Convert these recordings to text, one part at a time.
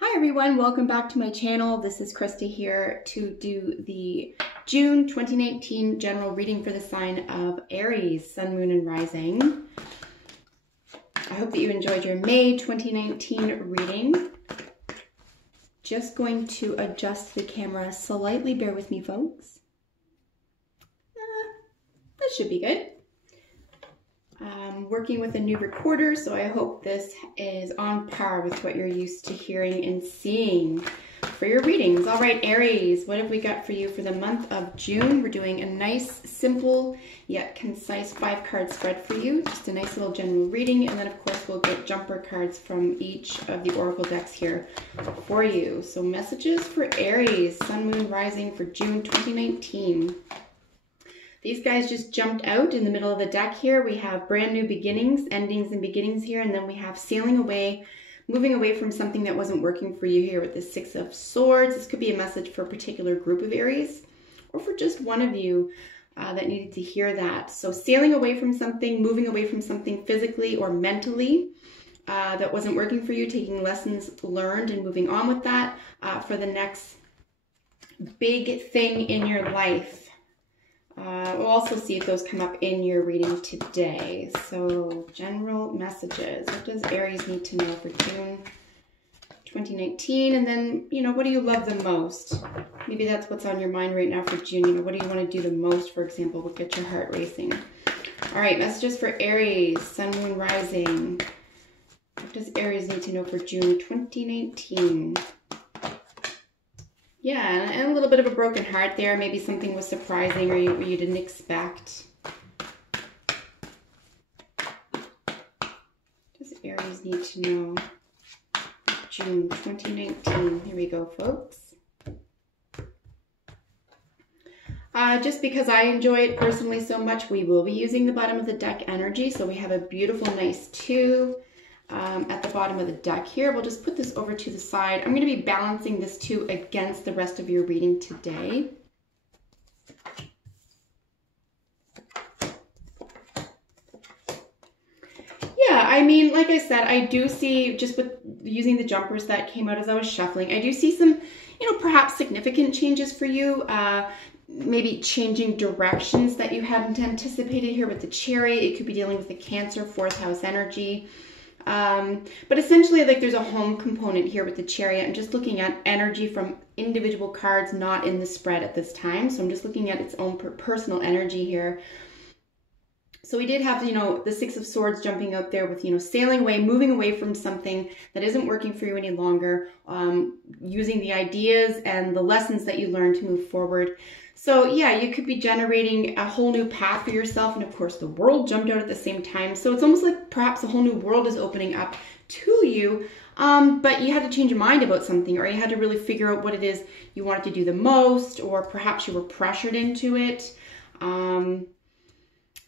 Hi everyone, welcome back to my channel. This is Krista here to do the June 2019 general reading for the sign of Aries, Sun, Moon, and Rising. I hope that you enjoyed your May 2019 reading. Just going to adjust the camera slightly. Bear with me, folks. That should be good. I'm working with a new recorder, so I hope this is on par with what you're used to hearing and seeing for your readings. All right, Aries, what have we got for you for the month of June? We're doing a nice, simple, yet concise 5-card spread for you. Just a nice little general reading, and then of course we'll get jumper cards from each of the oracle decks here for you. So messages for Aries, Sun, Moon, Rising for June 2019. These guys just jumped out in the middle of the deck here. We have brand new beginnings, endings and beginnings here, and then we have sailing away, moving away from something that wasn't working for you here with the 6 of Swords. This could be a message for a particular group of Aries or for just one of you that needed to hear that. So sailing away from something, moving away from something physically or mentally that wasn't working for you, taking lessons learned and moving on with that for the next big thing in your life. We'll also see if those come up in your reading today. So, general messages. What does Aries need to know for June 2019? And then, what do you love the most? Maybe that's what's on your mind right now for June. What do you want to do the most, for example, would get your heart racing? All right, messages for Aries, Sun, Moon, Rising. What does Aries need to know for June 2019? Yeah, and a little bit of a broken heart there. Maybe something was surprising or you didn't expect. Does Aries need to know? June 2019. Here we go, folks. Just because I enjoy it personally so much, we will be using the bottom of the deck energy. So we have a beautiful, nice 2. At the bottom of the deck here. We'll just put this over to the side. I'm going to be balancing this 2 against the rest of your reading today. Yeah, I mean, like I said, I do see, just with using the jumpers that came out as I was shuffling, I do see some, perhaps significant changes for you. Maybe changing directions that you hadn't anticipated here with the Chariot. It could be dealing with the Cancer, 4th house energy. But essentially, like, there's a home component here with the Chariot. I'm just looking at energy from individual cards, not in the spread at this time. So I'm just looking at its own personal energy here. So we did have, the 6 of Swords jumping out there with, sailing away, moving away from something that isn't working for you any longer, using the ideas and the lessons that you learned to move forward. So yeah, you could be generating a whole new path for yourself. And of course, the world jumped out at the same time. So it's almost like perhaps a whole new world is opening up to you. But you had to change your mind about something, or you had to really figure out what it is you wanted to do the most, or perhaps you were pressured into it.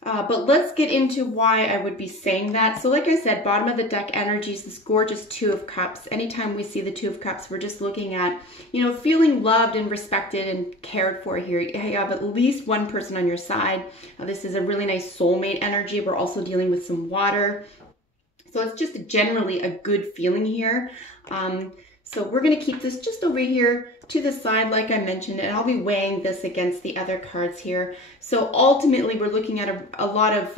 But let's get into why I would be saying that. So like I said, bottom of the deck energy is this gorgeous 2 of Cups. Anytime we see the 2 of Cups, we're just looking at, feeling loved and respected and cared for here. You have at least one person on your side. This is a really nice soulmate energy. We're also dealing with some water. So it's just generally a good feeling here. So we're going to keep this just over here to the side, like I mentioned, and I'll be weighing this against the other cards here. So ultimately, we're looking at a lot of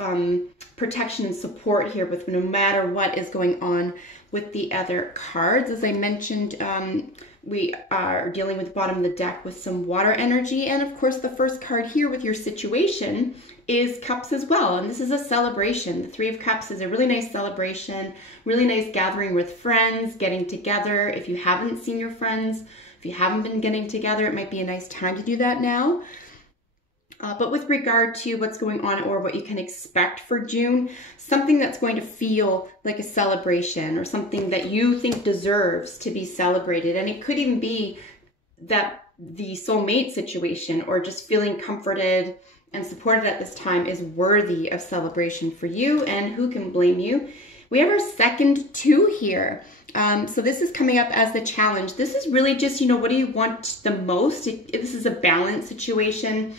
protection and support here with no matter what is going on with the other cards. As I mentioned, we are dealing with the bottom of the deck with some water energy. And of course, the first card here with your situation is Cups as well. And this is a celebration. The 3 of Cups is a really nice celebration, really nice gathering with friends, getting together. If you haven't seen your friends, if you haven't been getting together, it might be a nice time to do that now. But with regard to what's going on or what you can expect for June, something that's going to feel like a celebration or something that you think deserves to be celebrated. And it could even be that the soulmate situation or just feeling comforted and supported at this time is worthy of celebration for you, and who can blame you? We have our second 2 here. So this is coming up as the challenge. This is really just, what do you want the most? This is a balance situation.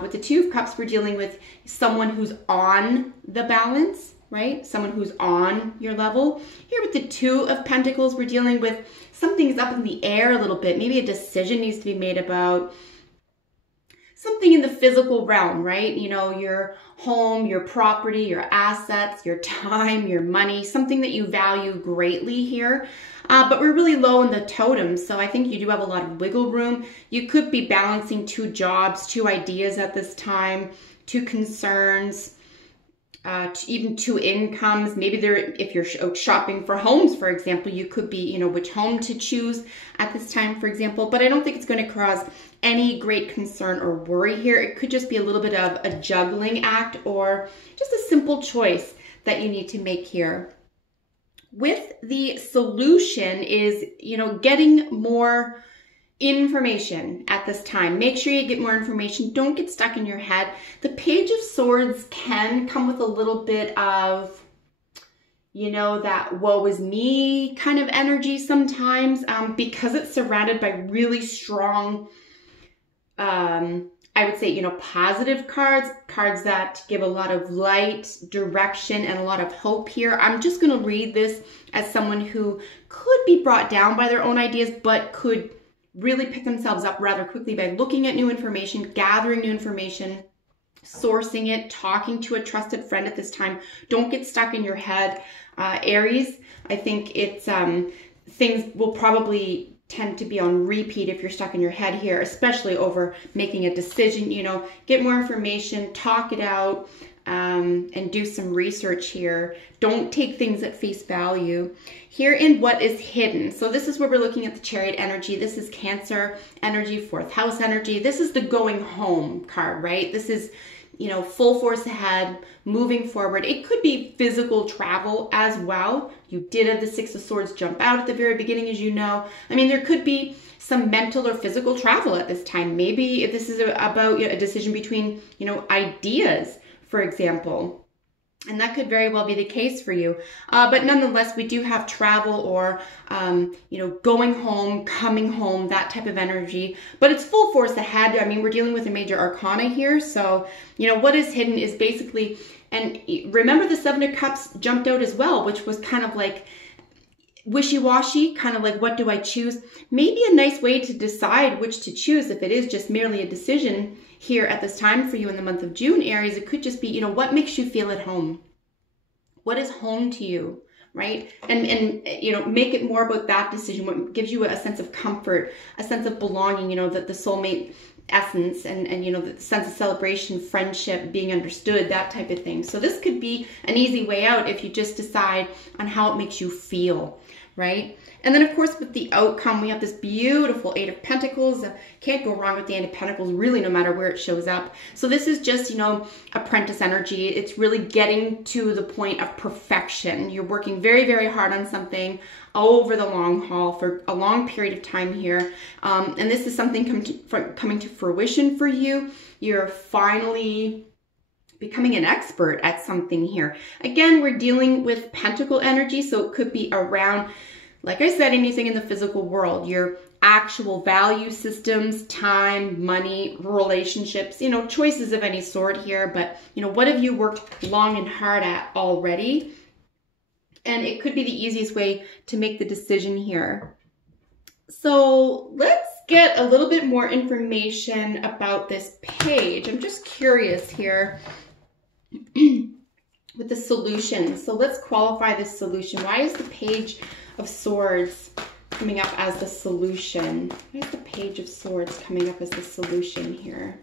With the 2 of Cups, we're dealing with someone who's on the balance, right? Someone who's on your level. Here with the Two of Pentacles, we're dealing with something's up in the air a little bit. Maybe a decision needs to be made about something in the physical realm, right? You know, your home, your property, your assets, your time, your money, something that you value greatly here. But we're really low in the totem, so I think you do have a lot of wiggle room. You could be balancing two jobs, two ideas at this time, two concerns, even two incomes. Maybe if you're shopping for homes, for example, you could be, you know, which home to choose at this time, for example. But I don't think it's going to cause any great concern or worry here. It could just be a little bit of a juggling act or just a simple choice that you need to make here. With the solution is, you know, getting more information at this time. Make sure you get more information. Don't get stuck in your head. The Page of Swords can come with a little bit of, you know, that woe is me kind of energy sometimes, because it's surrounded by really strong, I would say, you know, positive cards that give a lot of light, direction, and a lot of hope here. I'm just going to read this as someone who could be brought down by their own ideas, but could really pick themselves up rather quickly by looking at new information, gathering new information, sourcing it, talking to a trusted friend at this time. Don't get stuck in your head. Aries, I think it's things will probably tend to be on repeat if you're stuck in your head here, especially over making a decision. You know, get more information, talk it out, and do some research here. Don't take things at face value. Here in what is hidden. So this is where we're looking at the Chariot energy. This is Cancer energy, fourth house energy. This is the going home card, right? This is, you know, full force ahead, moving forward. It could be physical travel as well. You did have the Six of Swords jump out at the very beginning, as you know. I mean, there could be some mental or physical travel at this time. Maybe if this is about a decision between, you know, ideas, for example. And that could very well be the case for you. But nonetheless, we do have travel or, you know, going home, coming home, that type of energy. But it's full force ahead. I mean, we're dealing with a major arcana here. So, you know, what is hidden is basically, and remember the Seven of Cups jumped out as well, which was kind of like wishy-washy, kind of like, what do I choose? Maybe a nice way to decide which to choose if it is just merely a decision here at this time for you in the month of June, Aries. It could just be, you know, what makes you feel at home? What is home to you, right? And you know, make it more about that decision, what gives you a sense of comfort, a sense of belonging, you know, that the soulmate essence and you know, the sense of celebration, friendship, being understood, that type of thing. So this could be an easy way out if you just decide on how it makes you feel, right? And then, of course, with the outcome, we have this beautiful Eight of Pentacles. Can't go wrong with the Eight of Pentacles, really, no matter where it shows up. So this is just, you know, apprentice energy. It's really getting to the point of perfection. You're working very, very hard on something over the long haul for a long period of time here. And this is something coming to fruition for you. You're finally becoming an expert at something here. Again, we're dealing with pentacle energy, so it could be around, like I said, anything in the physical world, your actual value systems, time, money, relationships, you know, choices of any sort here. But, you know, what have you worked long and hard at already? And it could be the easiest way to make the decision here. So let's get a little bit more information about this page. I'm just curious here with the solution. So let's qualify this solution. Why is the Page of Swords coming up as the solution? Why is the Page of Swords coming up as the solution here?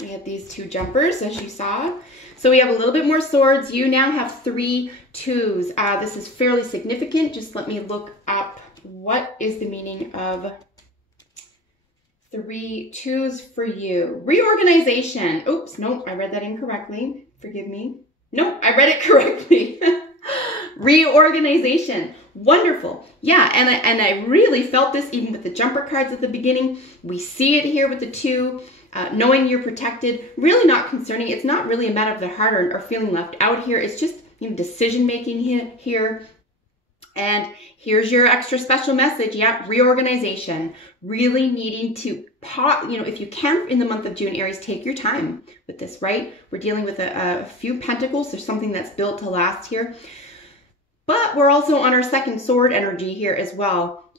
We have these two jumpers, as you saw. So we have a little bit more swords. You now have 3 twos. This is fairly significant. Just let me look up what is the meaning of 3 twos for you. Reorganization. Oops, nope, I read that incorrectly. Forgive me. Nope, I read it correctly. Reorganization. Wonderful. Yeah, and I really felt this even with the jumper cards at the beginning. We see it here with the 2. Knowing you're protected, really not concerning. It's not really a matter of the heart or feeling left out here. It's just, you know, decision making here. And here's your extra special message. Yeah, reorganization. Really needing to if you can in the month of June, Aries, take your time with this, right? We're dealing with a few pentacles. There's something that's built to last here. But we're also on our second sword energy here as well.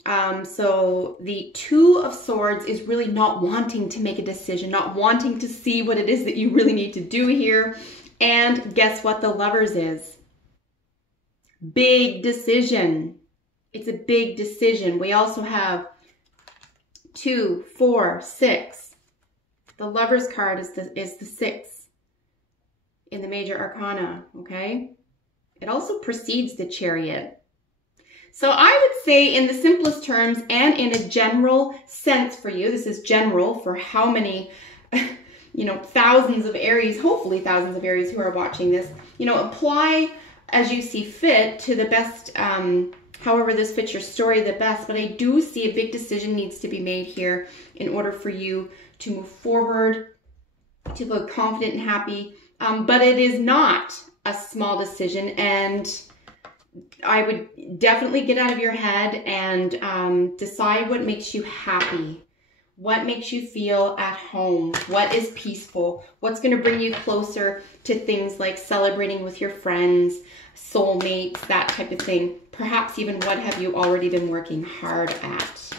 So the Two of Swords is really not wanting to make a decision, not wanting to see what it is that you really need to do here. And guess what the Lovers is? Big decision. It's a big decision. We also have 2, 4, 6. The Lovers card is the 6 in the major arcana, okay? It also precedes the Chariot. So I would say in the simplest terms and in a general sense for you, this is general for how many, thousands of Aries, hopefully thousands of Aries who are watching this, apply as you see fit to the best, however this fits your story the best. But I do see a big decision needs to be made here in order for you to move forward, to feel confident and happy. But it is not a small decision, and I would definitely get out of your head and decide what makes you happy, what makes you feel at home, what is peaceful, what's going to bring you closer to things like celebrating with your friends, soulmates, that type of thing. Perhaps even what have you already been working hard at,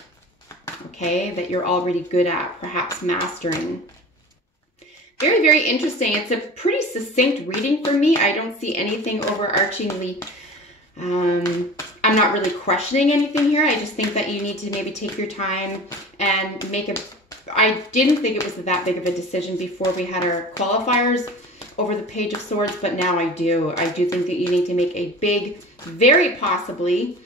okay, that you're already good at, perhaps mastering. Very, very interesting. It's a pretty succinct reading for me. I don't see anything overarchingly. I'm not really questioning anything here. I just think that you need to maybe take your time and I didn't think it was that big of a decision before we had our qualifiers over the Page of Swords, but now I do. I do think that you need to make a big, very possibly,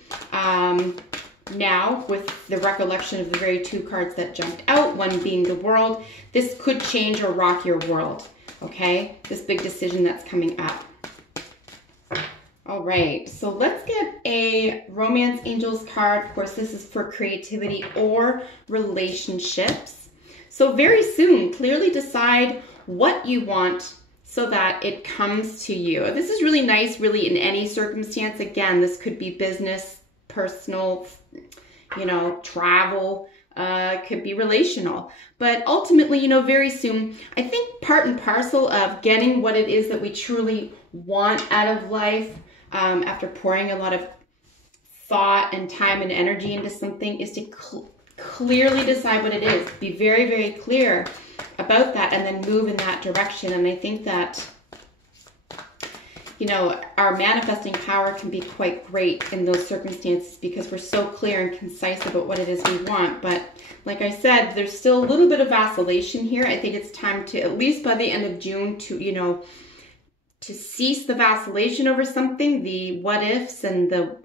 now with the recollection of the very two cards that jumped out, one being the World, this could change or rock your world, okay? This big decision that's coming up. All right, so let's get a Romance Angels card. Of course, this is for creativity or relationships. So very soon, clearly decide what you want so that it comes to you. This is really nice, really in any circumstance. Again, this could be business, personal, travel, could be relational. But ultimately, very soon, I think part and parcel of getting what it is that we truly want out of life, after pouring a lot of thought and time and energy into something, is to clearly decide what it is. Be very, very clear about that and then move in that direction. And I think that, our manifesting power can be quite great in those circumstances because we're so clear and concise about what it is we want. But like I said, there's still a little bit of vacillation here. I think it's time to, at least by the end of June, to, to cease the vacillation over something, the what ifs and the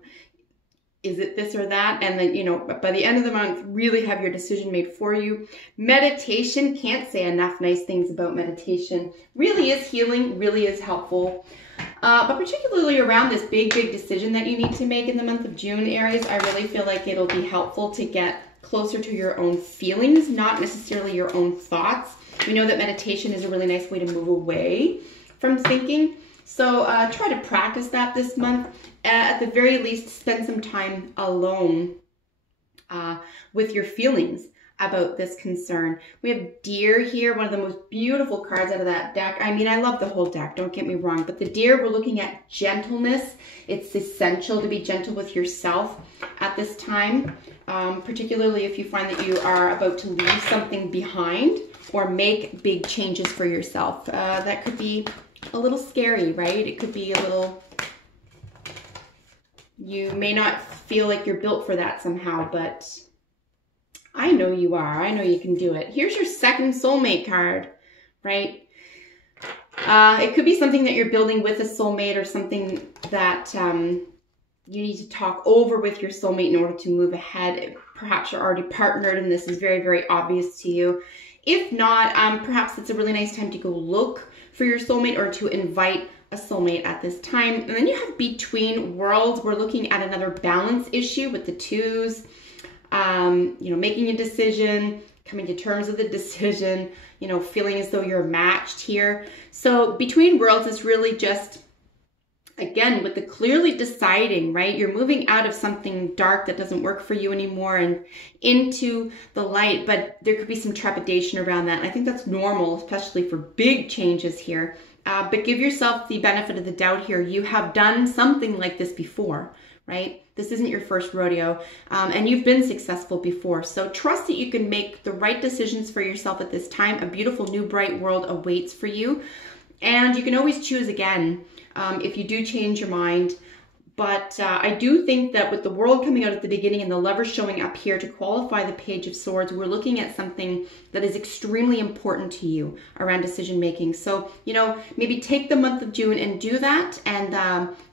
is it this or that, and then, by the end of the month, really have your decision made for you. Meditation, can't say enough nice things about meditation. Really is healing, really is helpful. But particularly around this big, big decision that you need to make in the month of June, Aries, I really feel like it'll be helpful to get closer to your own feelings, not necessarily your own thoughts. We know that meditation is a really nice way to move away from thinking. So try to practice that this month. At the very least, spend some time alone with your feelings about this concern. We have Deer here, one of the most beautiful cards out of that deck. I mean, I love the whole deck, don't get me wrong, but the Deer, we're looking at gentleness. It's essential to be gentle with yourself at this time, particularly if you find that you are about to leave something behind or make big changes for yourself. That could be a little scary, right? It could be a little, you may not feel like you're built for that somehow, but I know you are. I know you can do it. Here's your second soulmate card, right? It could be something that you're building with a soulmate or something that you need to talk over with your soulmate in order to move ahead. Perhaps you're already partnered and this is very, very obvious to you. If not, perhaps it's a really nice time to go look for your soulmate or to invite a soulmate at this time. And then you have Between Worlds. We're looking at another balance issue with the twos. Making a decision, coming to terms with the decision, feeling as though you're matched here. So Between Worlds is really just Again, with the clearly deciding, right? You're moving out of something dark that doesn't work for you anymore and into the light, but there could be some trepidation around that. And I think that's normal, especially for big changes here. But give yourself the benefit of the doubt here. You have done something like this before, right? This isn't your first rodeo, and you've been successful before. So trust that you can make the right decisions for yourself at this time. A beautiful new bright world awaits for you. And you can always choose again if you do change your mind. But I do think that with the world coming out at the beginning and the lovers showing up here to qualify the Page of Swords, we're looking at something that is extremely important to you around decision making. So, you know, maybe take the month of June and do that, and,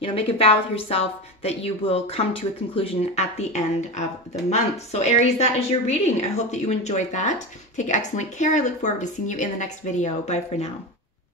you know, make a vow with yourself that you will come to a conclusion at the end of the month. So Aries, that is your reading. I hope that you enjoyed that. Take excellent care. I look forward to seeing you in the next video. Bye for now.